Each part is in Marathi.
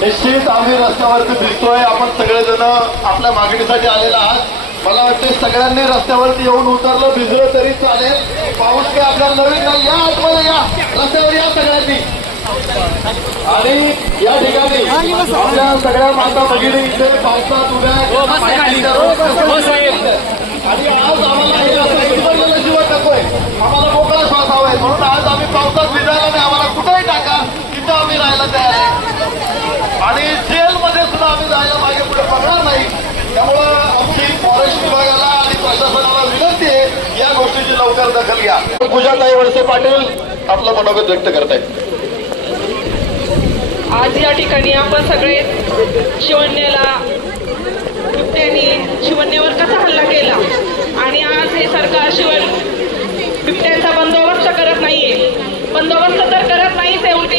निश्चित आम्ही रस्त्यावरती फिरतोय. आपण सगळेजण आपल्या मागणीसाठी आलेला आहात. मला वाटते सगळ्यांनी रस्त्यावरती येऊन उतरलं भिजलं तरी चालेल. पाऊस काय आपल्याला नवीन नाही या आतमध्ये या. रस्त्यावर या सगळ्यांनी. आणि या ठिकाणी आपल्या सगळ्या माता भगिनी इथे पावसात उभ्या आहेत. आणि आज आम्हाला हे रस्ता इथपर्यंत जीवन नकोय आम्हाला मोकळा श्वास हवाय म्हणून आज आम्ही पावसात भिजायला नाही आम्हाला कुठेही टाका तिथं आम्ही राहायला तयार आहे आणि जेलमध्ये सुद्धा आम्ही जायला मागे पुढे पडणार नाही. त्यामुळं आमची फॉरेस्ट विभागाला आणि प्रशासनाला विनंती आहे या गोष्टीची लवकर दखल घ्या. पूजाताई वळसे पाटील आपलं मनोगत व्यक्त करतायत. आज या ठिकाणी आपण सगळे शिवण्याला बिबट्यानी शिवण्यावर कसा हल्ला केला? आणि आज हे सरकार शिवण बिबट्यांचा बंदोबस्त करत नाहीये. बंदोबस्त तर करत नाहीच आहे उलटे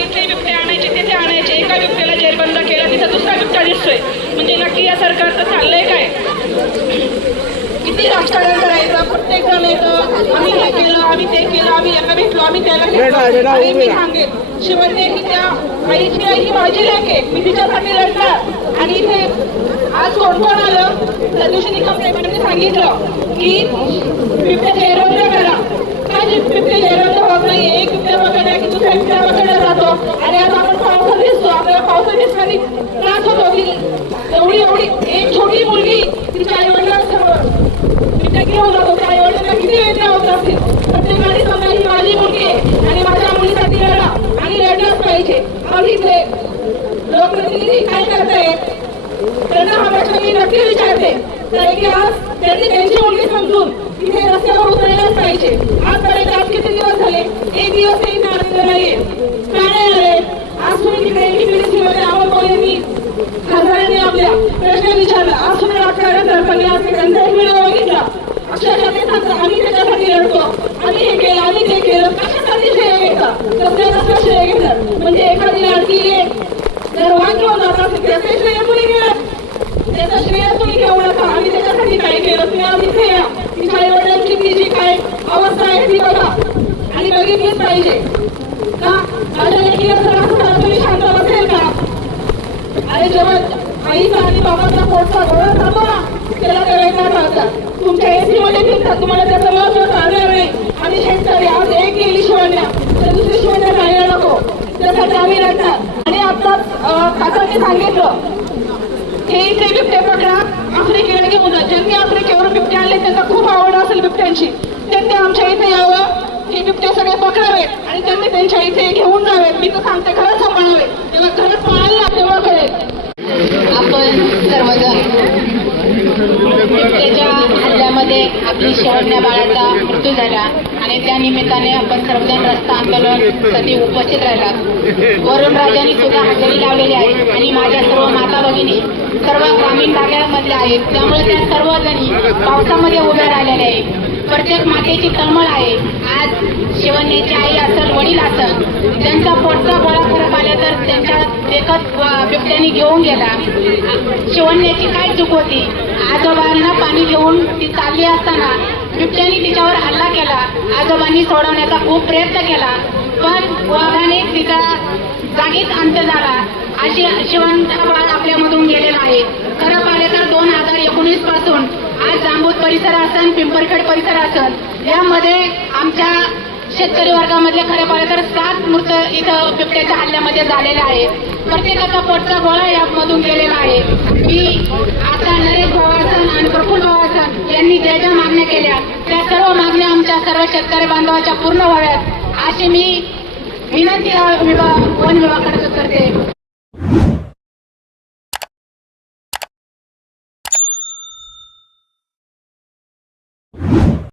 आणायचे एका बिबट्याला जेर बंद केला तिथं दुसरा बिबट्या दिसतोय. म्हणजे नक्की या सरकारचं चाललंय काय? किती राजकारण करायचं प्रत्येक जण येतं आम्ही हे केलं आम्ही ते केलं आम्ही याला भेटलो आम्ही त्याला भेटलो. आणि मी सांगेन शिवण्य ही त्या आईची आई ही माझी लेख आहे. मी तिच्यासाठी लढणार. आणि इथे आज कोण कोण आलं? त्या दिवशी निकम साहेबांनी सांगितलं की बिबट्या जयरंद करा. काय जे बिबटे जयरंद होत नाही एक बिबट्या पकडल्या की दुसऱ्या बिबट्या पकडला जातो. आणि पावसात दिसतो आपल्याला पावसात त्रास होतो की एवढी एवढी. एक छोटी मुलगी तिच्या आई वडिलांसमोर बिबट्या घेऊन जातो. त्या आई वडिलांना किती वेदना होत असतील प्रत्येकाने समजा ही माझी मुलगी आहे. आणि माझ्या मुलीसाठी लढा आणि लढलंच पाहिजे. मग इथे लोकप्रतिनिधी काय करतायत? त्यांना हा प्रश्न मी नक्की विचारते. कारण की आज त्यांनी त्यांची मुलगी समजून इथे रस्त्यावर उतरायलाच पाहिजे. आजपर्यंत आज किती दिवस झाले? एक दिवस मी आलेलं नाहीये. का नाही आले आज तुम्ही तिकडे एनटीपीडीसी खासदारांनी आपल्या प्रश्न विचारला. आज तुम्ही राजकारण करताना आज अक्षरशः ते सांगतात आम्ही त्याच्यासाठी लढतो आम्ही हे केलं आम्ही ते केलं. कशासाठी श्रेय घेतात श्रेय घेतात म्हणजे एखादी लाडकी लेक जर वाद श्रेय कुणी घेणार त्याचं श्रेय तुम्ही घेऊ नका. आम्ही त्याच्यासाठी काय केलं? तुम्ही आम्ही इथे या. तिच्या आई वडिलांची काय अवस्था आहे ती बघा. आणि बघितलीच पाहिजे. का? माझ्या लेखीला जर असं झालं तुम्ही शांत बसेल का अरे जेव्हा आईचा आणि बाबाचा पोटचा गोळा थांबवा ना त्याला ते वेगळा राहतात तुमच्या एसी मध्ये फिरतात तुम्हाला त्याचं महत्त्व कळणार नाही आणि शेतकरी आज एक गेली शिवण्या तर दुसरी शिवण्या राहायला नको त्यासाठी आम्ही लढणार आणि आत्ताच खासदारांनी सांगितलं हे इथे बिबटे पकडा आफ्रिकेला घेऊन जा ज्यांनी आफ्रिकेवर बिबटे आणले त्यांना खूप आवड असेल बिबट्यांची त्यांनी आमच्या इथे यावं हे बिबटे सगळे पकडावेत आणि त्यांनी त्यांच्या इथे घेऊन जावेत मी तर सांगते खरंच सांभाळावे तेव्हा खरंच पाळायला ना तेव्हा कळेल आपण सर्वजण बिबट्याच्या हल्ल्यामध्ये आपली शहरण्या बाळाचा मृत्यू झाला आणि त्या निमित्ताने आपण सर्वजण रस्ता आंदोलनसाठी उपस्थित राहिला वरुण राजांनी सुद्धा हजेरी लावलेली आहे आणि माझ्या सर्व माता भगिनी सर्व ग्रामीण भागामधल्या आहेत त्यामुळे त्या सर्वजणी पावसामध्ये उभ्या राहिलेल्या आहेत. प्रत्येक मातेची तळमळ आहे. आज शिवण्याची आई असं वडील असत त्यांचा पोटचा गोळा खराब आल्या तर त्यांच्या देखत बिबट्याने घेऊन गेला. शिवण्याची काय चूक होती? आजोबांना पाणी घेऊन ती चालली असताना बिबट्याने तिच्यावर हल्ला केला. आजोबांनी सोडवण्याचा खूप प्रयत्न केला. पण वाघाने तिचा जागीच अंत झाला. अशी शिवणचा बाळ आपल्यामधून गेलेला आहे. खरं पाहिलं तर दोन हजार एकोणीसपासून आज जांबूत परिसर असन पिंपरखेड परिसर असन यामध्ये आमच्या शेतकरी वर्गामधले खरे पाहिलं तर सात मृत इथं बिबट्याच्या हल्ल्यामध्ये झालेले आहेत. प्रत्येकाचा पोटचा गोळा यामधून गेलेला आहे. मी आता नरेश भावासन आणि प्रफुल भावासन यांनी ज्या ज्या मागण्या केल्या त्या सर्व मागण्या आमच्या सर्व शेतकरी बांधवाच्या पूर्ण व्हाव्यात. अशी मी विनंती विभाग वन विभागाकडे करते.